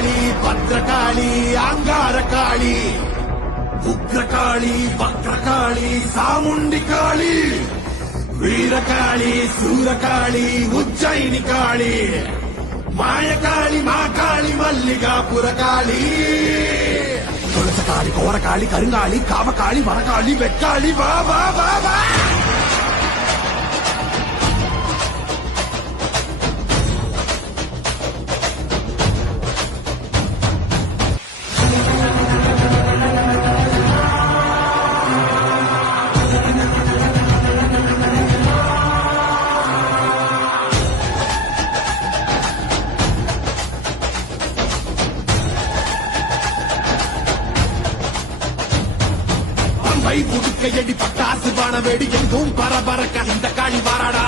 வீரகாளி பத்ரகாளி அங்காரகாளி உக்ரகாளி வக்ரகாளி சாமுண்டி காளி வீரகாளி சூரகாளி உಜ್ಜಯಿನಿ காளி மாயகாளி மாகாளி மல்லிகாபுர காளி துளசகாளி கோரகாளி கருங்காளி காவகாளி வனகாளி வெக்காளி வா வா வா வா புதுக்கையடி பட்டாசு பான வெடி எங்கும் பரபரக்க இந்த காளி வாராடா